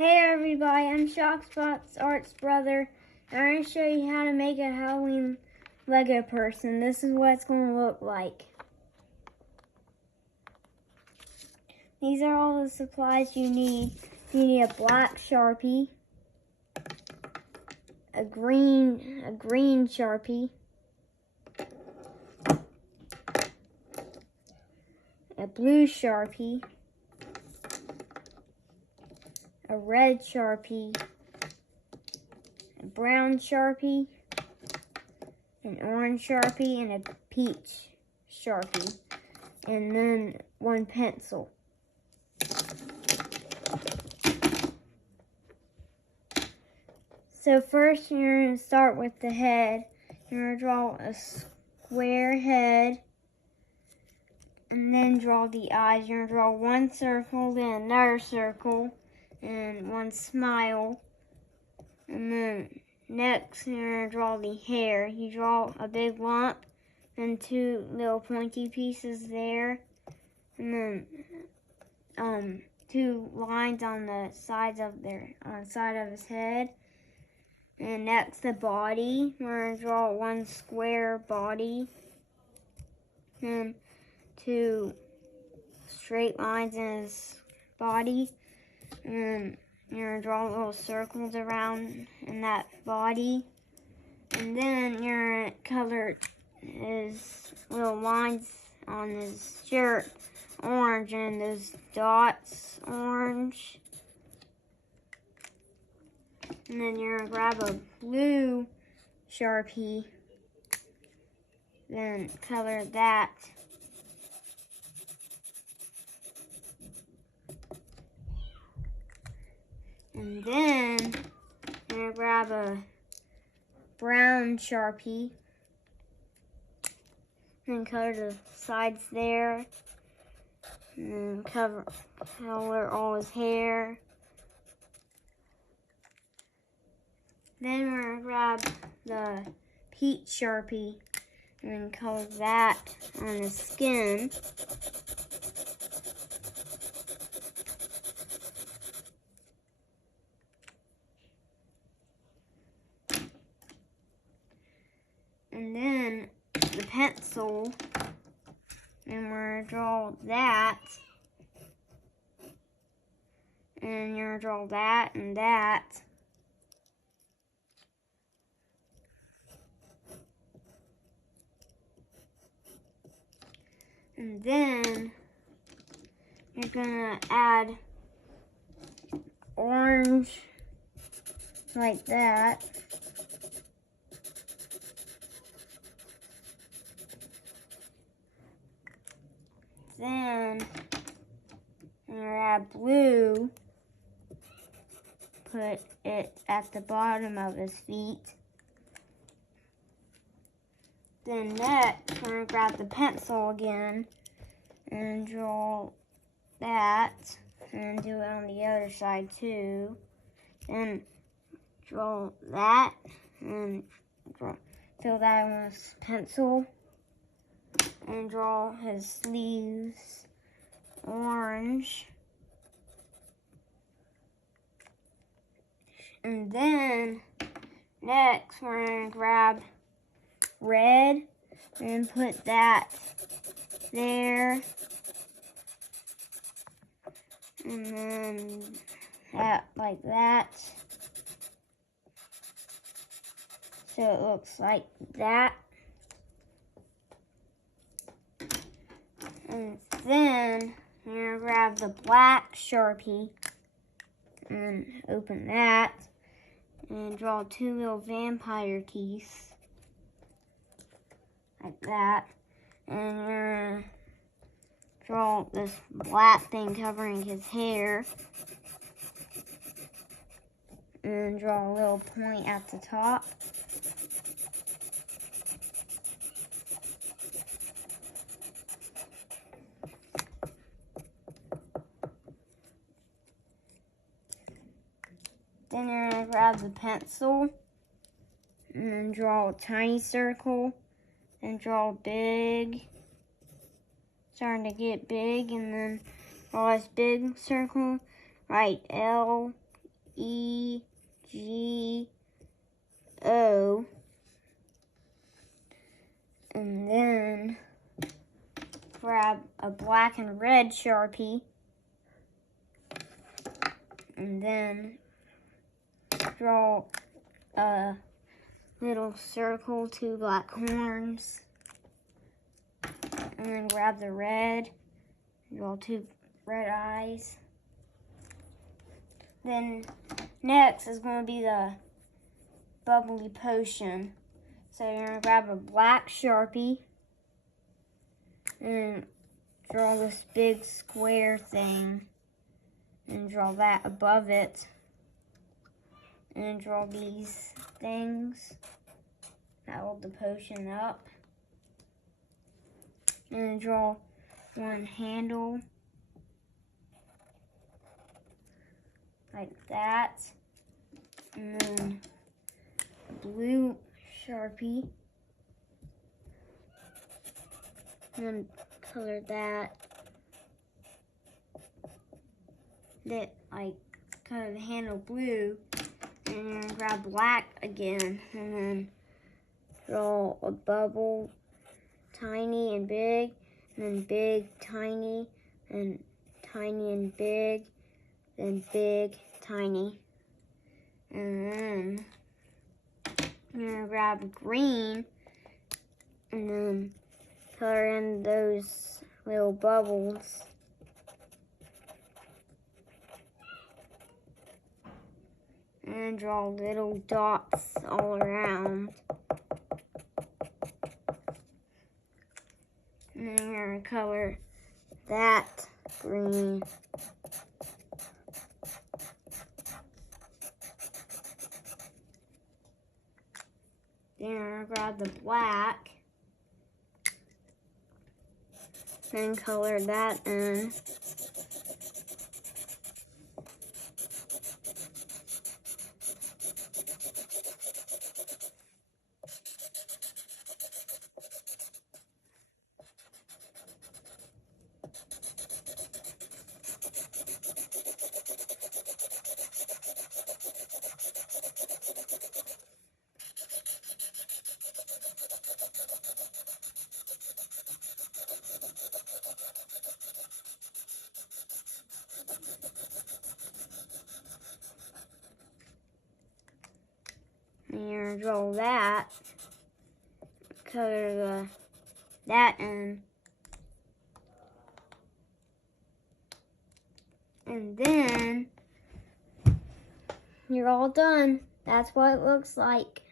Hey everybody, I'm Shockspot's Art's brother, and I'm going to show you how to make a Halloween Lego person. This is what it's going to look like. These are all the supplies you need. You need a black Sharpie, a green Sharpie, a blue Sharpie, a red Sharpie, a brown Sharpie, an orange Sharpie, and a peach Sharpie, and then one pencil. So first you're going to start with the head. You're going to draw a square head, and then draw the eyes. You're going to draw one circle, then another circle, and one smile. And then next you're going to draw the hair. You draw a big lump, then two little pointy pieces there, and then two lines on the sides of on the side of his head. And next the body. We're going to draw one square body, and two straight lines in his body, and you're going to draw little circles around in that body, and then you're going to color his little lines on his shirt orange and those dots orange. And then you're going to grab a blue Sharpie, then color that. And then you're going to grab a brown Sharpie and color the sides there. And then color all his hair. Then we're going to grab the peach Sharpie and color that on his skin. And then the pencil, and we're going to draw that. And you're going to draw that and that. And then you're gonna add orange like that. Then you're gonna add blue, put it at the bottom of his feet. Then next, we're going to grab the pencil again and draw that, and do it on the other side too. Then draw that, and fill that in with pencil, and draw his sleeves orange. And then next, we're going to grab red and put that there, and then that like that, so it looks like that. And then you're gonna grab the black Sharpie and open that and draw two little vampire teeth like that, and you're gonna draw this black thing covering his hair, and draw a little point at the top. Then you're gonna grab the pencil and then draw a tiny circle. And draw big, starting to get big, and then draw this big circle, write L E, G, O. And then grab a black and red Sharpie. And then draw a little circle, 2 black horns. And then grab the red, draw 2 red eyes. Then next is going to be the bubbly potion. So you're going to grab a black Sharpie and draw this big square thing and draw that above it. And draw these things that hold the potion up. And draw one handle like that. And then a blue Sharpie. And then color that like kind of the handle blue. And you're gonna grab black again and then draw a bubble, tiny and big, and then big, tiny, and tiny and big, then big, tiny. And then you're gonna grab green and then color in those little bubbles. And draw little dots all around. And then you're going to color that green. Then you're going to grab the black. Then color that in. And you're going to draw that, color that in, and then you're all done. That's what it looks like.